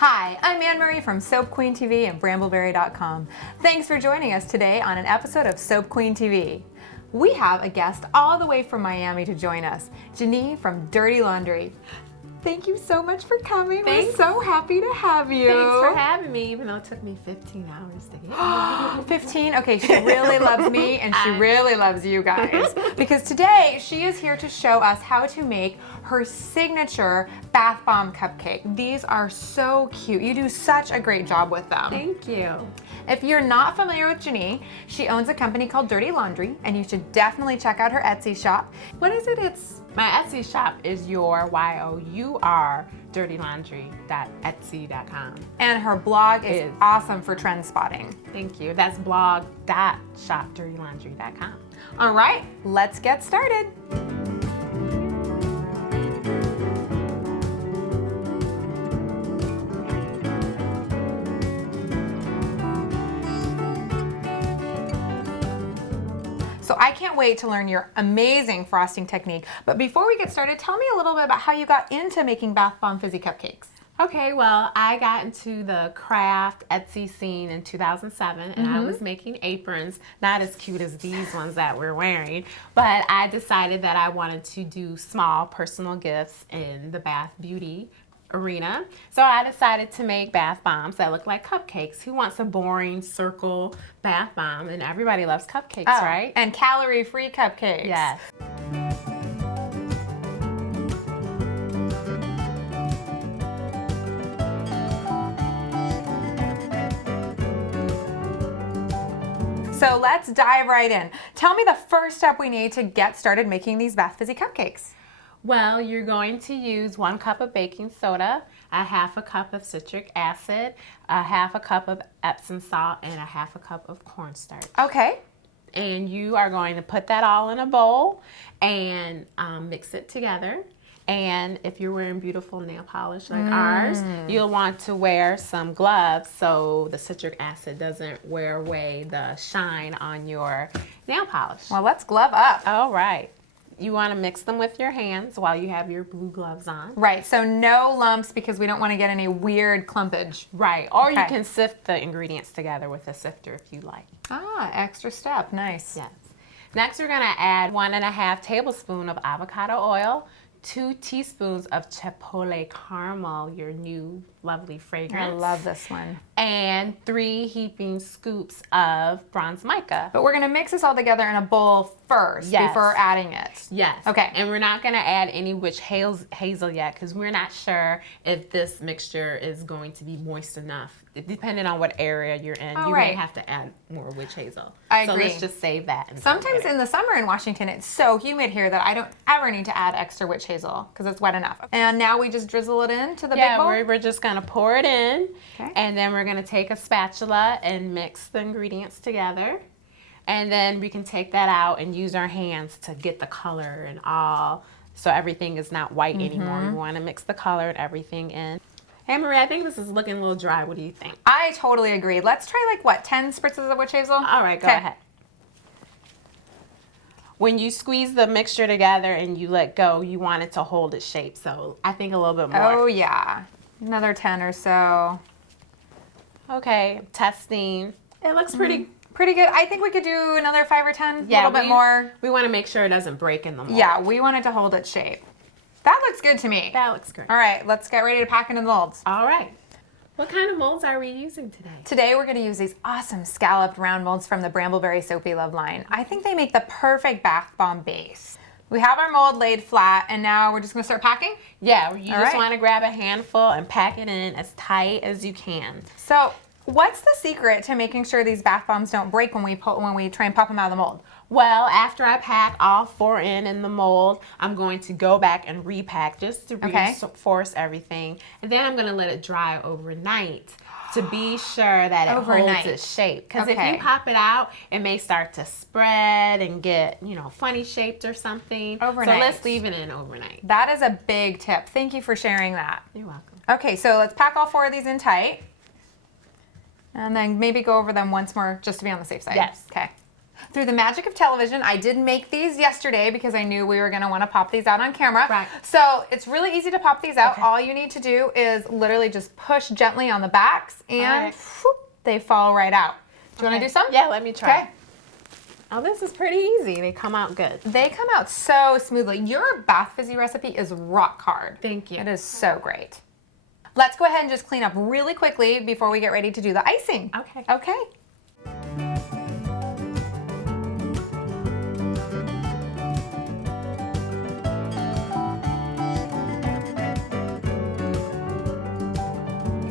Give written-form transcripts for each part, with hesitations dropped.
Hi, I'm Anne-Marie from Soap Queen TV and Brambleberry.com. Thanks for joining us today on an episode of Soap Queen TV. We have a guest all the way from Miami to join us, Jeanee from Dirty Laundry. Thank you so much for coming. Thanks. We're so happy to have you. Thanks for having me, even though it took me 15 hours to get here. 15? Okay, she really loves me and she really loves you guys. Because today she is here to show us how to make her signature bath bomb cupcake. These are so cute. You do such a great job with them. Thank you. If you're not familiar with Jeanee, she owns a company called Dirty Laundry, and you should definitely check out her Etsy shop. What is it? My Etsy shop is your YOUR dirtylaundry.etsy.com. And her blog is awesome for trend spotting. Thank you. That's blog.shopdirtylaundry.com. All right, let's get started. So I can't wait to learn your amazing frosting technique. But before we get started, tell me a little bit about how you got into making Bath Bomb Fizzy Cupcakes. Okay, well, I got into the craft Etsy scene in 2007, and I was making aprons, not as cute as these ones that we're wearing, but I decided that I wanted to do small personal gifts in the bath beauty arena. So I decided to make bath bombs that look like cupcakes. Who wants a boring circle bath bomb? And everybody loves cupcakes, right? And calorie-free cupcakes. Yes. So let's dive right in. Tell me the first step we need to get started making these Bath Fizzy Cupcakes. Well, you're going to use 1 cup of baking soda, a 1/2 cup of citric acid, a 1/2 cup of Epsom salt, and a 1/2 cup of corn starch. Okay. And you are going to put that all in a bowl and mix it together. And if you're wearing beautiful nail polish like ours, you'll want to wear some gloves so the citric acid doesn't wear away the shine on your nail polish. Well, let's glove up. All right. You want to mix them with your hands while you have your blue gloves on. Right, so no lumps because we don't want to get any weird clumpage. Right, or you Okay. can sift the ingredients together with a sifter if you like. Ah, extra step, nice. Yes. Next, we're going to add 1.5 tablespoons of avocado oil, 2 teaspoons of Chipotle Caramel, your new lovely fragrance. I love this one. And 3 heaping scoops of Bronze Mica. But we're gonna mix this all together in a bowl first before adding it. Yes. Okay. And we're not going to add any witch hazel yet because we're not sure if this mixture is going to be moist enough. Depending on what area you're in, you may have to add more witch hazel. I agree. So let's just save that. Sometimes in the summer in Washington, it's so humid here that I don't ever need to add extra witch hazel because it's wet enough. And now we just drizzle it into the big bowl? We're just going to pour it in. Okay. And then we're going to take a spatula and mix the ingredients together. And then we can take that out and use our hands to get the color and all, so everything is not white anymore. We want to mix the color and everything in. Hey, Marie, I think this is looking a little dry. What do you think? I totally agree. Let's try 10 spritzes of witch hazel? All right, go ahead. When you squeeze the mixture together and you let go, you want it to hold its shape. So I think a little bit more. Oh, yeah. Another 10 or so. Okay, testing. It looks pretty good. I think we could do another 5 or 10, a little bit more. We want to make sure it doesn't break in the mold. Yeah, we want it to hold its shape. That looks good to me. That looks great. All right, let's get ready to pack into the molds. All right. What kind of molds are we using today? Today we're going to use these awesome scalloped round molds from the Brambleberry Soapy Love line. I think they make the perfect bath bomb base. We have our mold laid flat, and now we're just going to start packing? Yeah, you just want to grab a handful and pack it in as tight as you can. So what's the secret to making sure these bath bombs don't break when we try and pop them out of the mold? Well, after I pack all 4 in the mold, I'm going to go back and repack just to reinforce everything. And then I'm going to let it dry overnight to be sure that it holds its shape. Because if you pop it out, it may start to spread and get, funny shaped or something. Overnight. So let's leave it in overnight. That is a big tip. Thank you for sharing that. You're welcome. Okay, so let's pack all 4 of these in tight. And then maybe go over them once more just to be on the safe side. Yes. Okay. Through the magic of television, I did make these yesterday because I knew we were going to want to pop these out on camera. Right. So it's really easy to pop these out. Okay. All you need to do is literally just push gently on the backs and whoop, they fall right out. Do you want to do some? Yeah, let me try. Okay. Oh, this is pretty easy. They come out good. They come out so smoothly. Your Bath Fizzy recipe is rock hard. Thank you. It is so great. Let's go ahead and just clean up really quickly before we get ready to do the icing. Okay. Okay.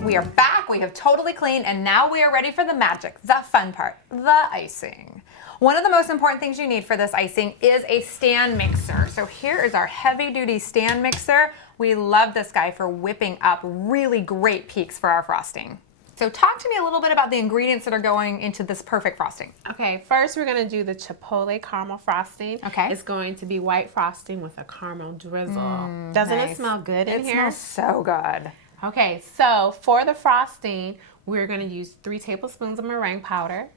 We are back, we have totally cleaned, and now we are ready for the magic, the fun part, the icing. One of the most important things you need for this icing is a stand mixer. So here is our heavy duty stand mixer. We love this guy for whipping up really great peaks for our frosting. So talk to me a little bit about the ingredients that are going into this perfect frosting. Okay, first we're gonna do the Chipotle Caramel Frosting. Okay. It's going to be white frosting with a caramel drizzle. Doesn't nice. it smell good in here? It smells so good. Okay, so for the frosting, we're gonna use 3 tablespoons of meringue powder,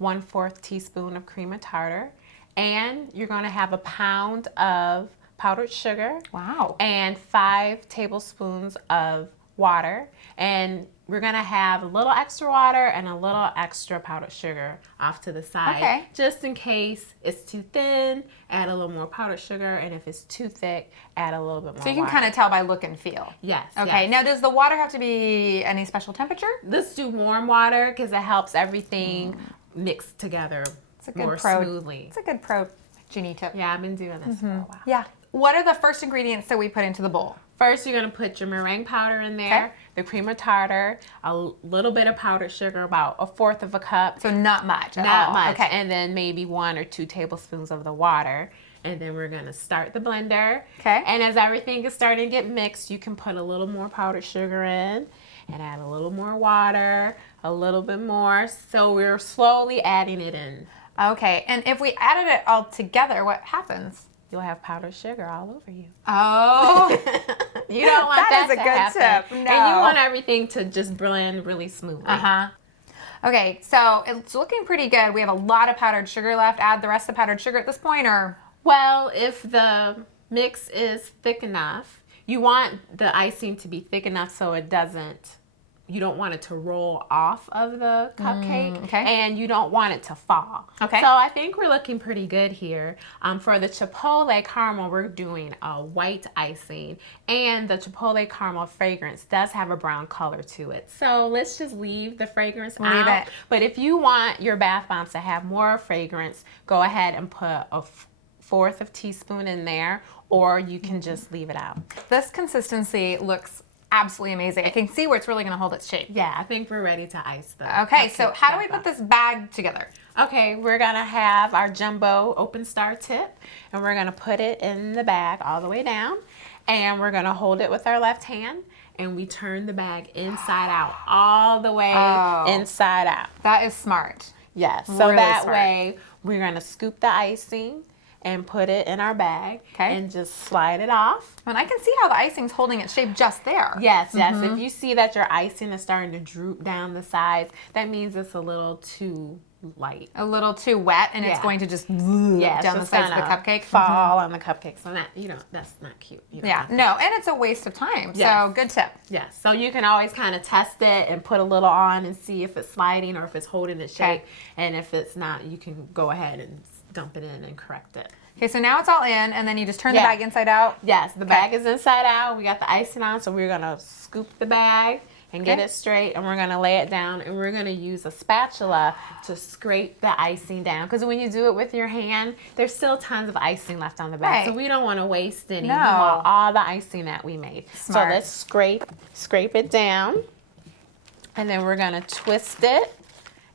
1/4 teaspoon of cream of tartar, and you're gonna have a pound of powdered sugar. Wow. And 5 tablespoons of water. And we're gonna have a little extra water and a little extra powdered sugar off to the side. Okay. Just in case it's too thin, add a little more powdered sugar, and if it's too thick, add a little bit more So you can water. kind of tell by look and feel. Yes. Okay, yes. now does the water have to be any special temperature? Let's do warm water because it helps everything mix together It's a good more pro. smoothly. It's a good pro Jeanee tip. Yeah, I've been doing this for a while. Yeah. What are the first ingredients that we put into the bowl? First, you're gonna put your meringue powder in there, Okay. the cream of tartar, a little bit of powdered sugar, about 1/4 of a cup. So not much at Not all. much. Okay. And then maybe 1 or 2 tablespoons of the water. And then we're gonna start the blender. Okay. And as everything is starting to get mixed, you can put a little more powdered sugar in and add a little more water, a little bit more. So we're slowly adding it in. Okay, and if we added it all together, what happens? You'll have powdered sugar all over you. Oh, You don't want That that is a to good happen. tip. And No. you want everything to just blend really smoothly. uh-huh. Okay, so it's looking pretty good. We have a lot of powdered sugar left. Add the rest of the powdered sugar at this point, or? Well, if the mix is thick enough, you want the icing to be thick enough so it doesn't, you don't want it to roll off of the cupcake, okay. and you don't want it to fall. Okay. So I think we're looking pretty good here. For the Chipotle Caramel, we're doing a white icing, and the Chipotle Caramel fragrance does have a brown color to it. So let's just leave the fragrance Leave out. it. But if you want your bath bombs to have more fragrance, go ahead and put a 1/4 of a teaspoon in there, or you can just leave it out. This consistency looks absolutely amazing. I can see where it's really gonna hold its shape. Yeah, I think we're ready to ice the Okay, so cupcake how do we bath put this bag together? bomb. Okay, we're gonna have our jumbo open star tip, and we're gonna put it in the bag all the way down, and we're gonna hold it with our left hand, and we turn the bag inside out, all the way inside out. That is smart. Yes, so Really that smart. way we're gonna scoop the icing and put it in our bag, Okay. and just slide it off. And I can see how the icing's holding its shape just there. Yes, yes. If you see that your icing is starting to droop down the sides, that means it's a little too light. A little too wet, and it's Yeah. going to just Yeah, down the sides of the cupcake. fall on the cupcake. So that, that's not cute. You don't Yeah, want that. no, and it's a waste of time. Yes. So good tip. Yes. So you can always kind of test it and put a little on and see if it's sliding or if it's holding its shape. Okay. And if it's not, you can go ahead and dump it in and correct it. Okay, so now it's all in, and then you just turn Yeah. the bag inside out. Yes, the bag is inside out. We got the icing on, so we're gonna scoop the bag and get Okay. it straight, and we're gonna lay it down, and we're gonna use a spatula to scrape the icing down. Because when you do it with your hand, there's still tons of icing left on the bag, Right. so we don't want to waste any. No. We want all the icing that we made. Smart. So let's scrape it down, and then we're gonna twist it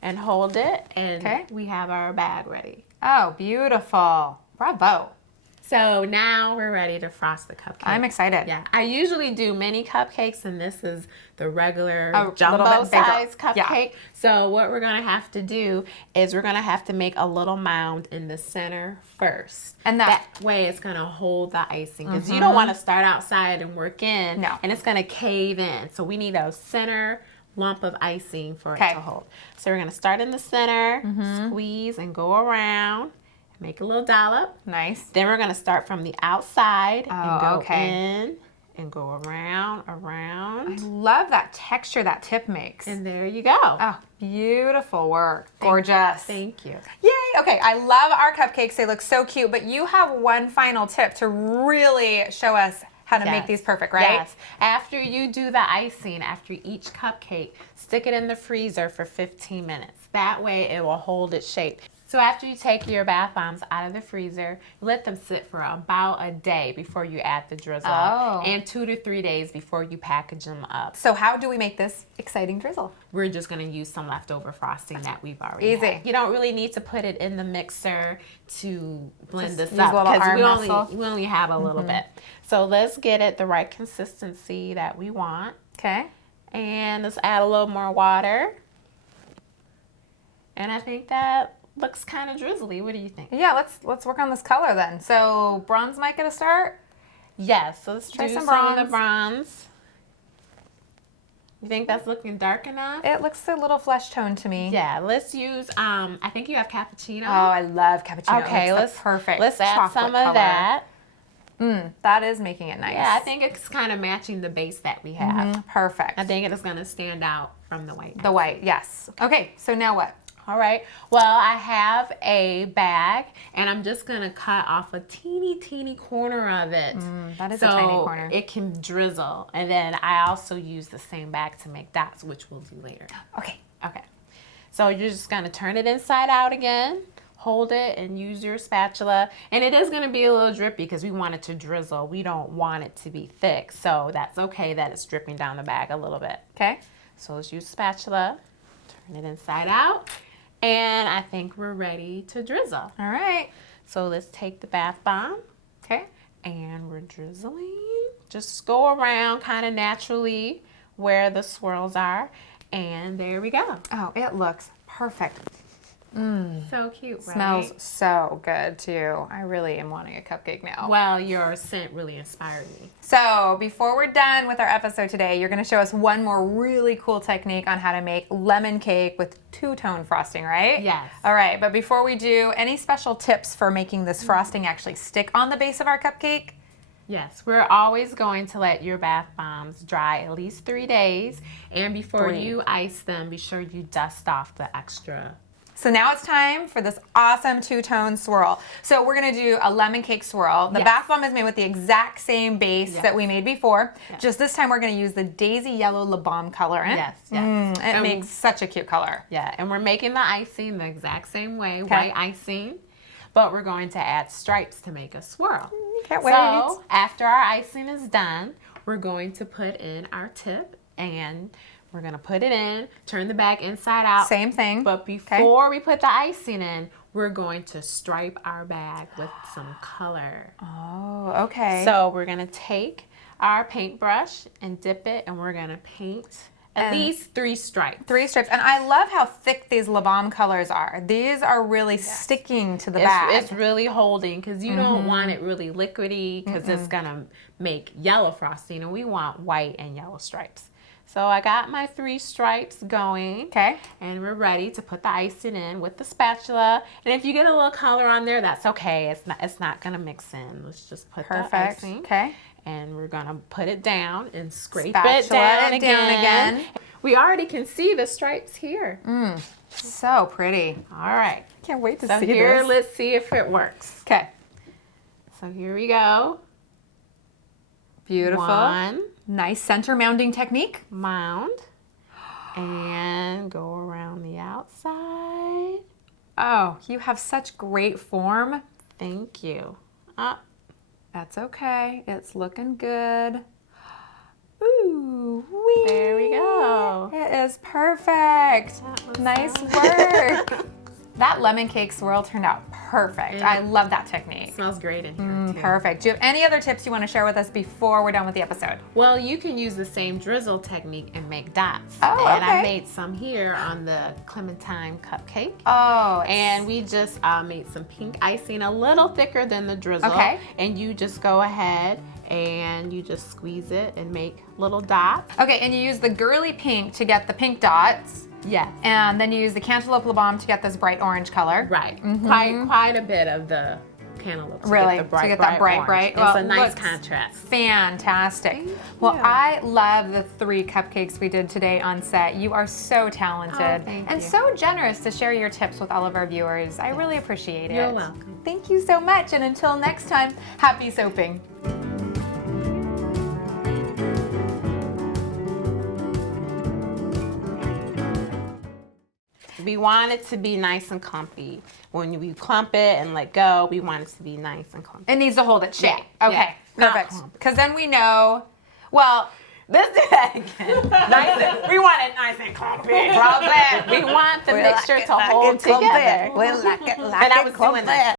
and hold it, and Okay. we have our bag ready. Oh, beautiful. Bravo. So now we're ready to frost the cupcake. I'm excited. Yeah, I usually do mini cupcakes, and this is the regular A little jumbo bit bigger. size Yeah. cupcake. So what we're gonna have to do is we're gonna have to make a little mound in the center first. And that- way it's gonna hold the icing, because you don't want to start outside and work in, No. and it's gonna cave in. So we need a center lump of icing for it to hold. So we're going to start in the center, squeeze and go around, make a little dollop. Nice. Then we're going to start from the outside and go in and go around. I love that texture that tip makes. And there you go. Oh, beautiful work. Gorgeous. Thank you. Yay. Okay, I love our cupcakes. They look so cute, but you have one final tip to really show us how to make these perfect, right? Yes. After you do the icing, after each cupcake, stick it in the freezer for 15 minutes. That way it will hold its shape. So after you take your bath bombs out of the freezer, let them sit for about a day before you add the drizzle. And 2 to 3 days before you package them up. So how do we make this exciting drizzle? We're just going to use some leftover frosting that we've already had. You don't really need to put it in the mixer to blend this up because we only have a little bit. So let's get it the right consistency that we want. Okay. And let's add a little more water. And I think that looks kind of drizzly. What do you think? Yeah, let's work on this color then. So Bronze Mica to start? Yes, so let's try some of the bronze. You think that's looking dark enough? It looks a little flesh tone to me. Yeah, let's use, I think you have cappuccino. Oh, I love cappuccino. Okay, perfect. Let's add some of that. That is making it nice. Yeah, I think it's kind of matching the base that we have. Perfect. I think it is going to stand out from the white. The white, yes. Okay, so now what? All right, well, I have a bag, and I'm just going to cut off a teeny corner of it. That is a tiny corner. So it can drizzle. And then I also use the same bag to make dots, which we'll do later. Okay. Okay. So you're just going to turn it inside out again, hold it, and use your spatula. And it is going to be a little drippy because we want it to drizzle. We don't want it to be thick, so that's okay that it's dripping down the bag a little bit. Okay. So let's use spatula, turn it inside out. And I think we're ready to drizzle. All right. So let's take the bath bomb. Okay. And we're drizzling. Just go around kind of naturally where the swirls are. And there we go. Oh, it looks perfect. So cute, right? Smells so good too. I really am wanting a cupcake now. Well, your scent really inspired me. So before we're done with our episode today, you're going to show us one more really cool technique on how to make lemon cake with two-tone frosting, right? Yes. All right, but before we do, any special tips for making this frosting actually stick on the base of our cupcake? Yes, we're always going to let your bath bombs dry at least 3 days. And before you ice them, be sure you dust off the extra. So now it's time for this awesome two-tone swirl. So we're gonna do a lemon cake swirl. The bath bomb is made with the exact same base that we made before. Just this time we're gonna use the daisy yellow La Bombe colorant. It makes such a cute color. Yeah, and we're making the icing the exact same way, white icing, but we're going to add stripes to make a swirl. Can't wait. So after our icing is done, we're going to put in our tip, and we're going to put it in, turn the bag inside out. Same thing. But before we put the icing in, we're going to stripe our bag with some color. Oh, okay. So we're going to take our paintbrush and dip it, and we're going to paint at least 3 stripes. 3 stripes. And I love how thick these La Bombe colors are. These are really sticking to the bag. It's really holding because you don't want it really liquidy because it's going to make yellow frosting, and we want white and yellow stripes. So I got my 3 stripes going. Okay. And we're ready to put the icing in with the spatula. And if you get a little color on there, that's okay. It's not gonna mix in. Let's just put the icing. Okay. And we're gonna put it down and scrape Spatula it down it down again. We already can see the stripes here. So pretty. All right. Can't wait to So see here, this. let's see if it works. Okay. So here we go. Beautiful. 1. Nice center mounding technique. Mound. And go around the outside. Oh, you have such great form. Thank you. That's okay. It's looking good. Ooh, wee. There we go. It is perfect. Nice work. That lemon cake swirl turned out perfect. I love that technique. Smells great in here too. Perfect. Do you have any other tips you want to share with us before we're done with the episode? Well, you can use the same drizzle technique and make dots. Oh, and okay. I made some here on the Clementine cupcake. Oh. And we just made some pink icing, a little thicker than the drizzle. Okay. And you just go ahead and you just squeeze it and make little dots. Okay, and you use the girly pink to get the pink dots. Yes. And then you use the Cantaloupe Le Balm to get this bright orange color. Right. Quite a bit of the cantaloupe to Really? get the bright, to get that bright, orange. Well, it's a nice looks contrast. Fantastic. Well, I love the 3 cupcakes we did today on set. You are so talented and so generous to share your tips with all of our viewers. I really appreciate it. You're welcome. Thank you so much. And until next time, happy soaping. We want it to be nice and clumpy. When we clump it and let go, we want it to be nice and clumpy. It needs to hold its shape. Yeah, Okay, yeah. perfect. Because then we know, well, Let's do that again. We want it nice and clumpy. We want the mixture to hold together. We'll like it And I was doing that.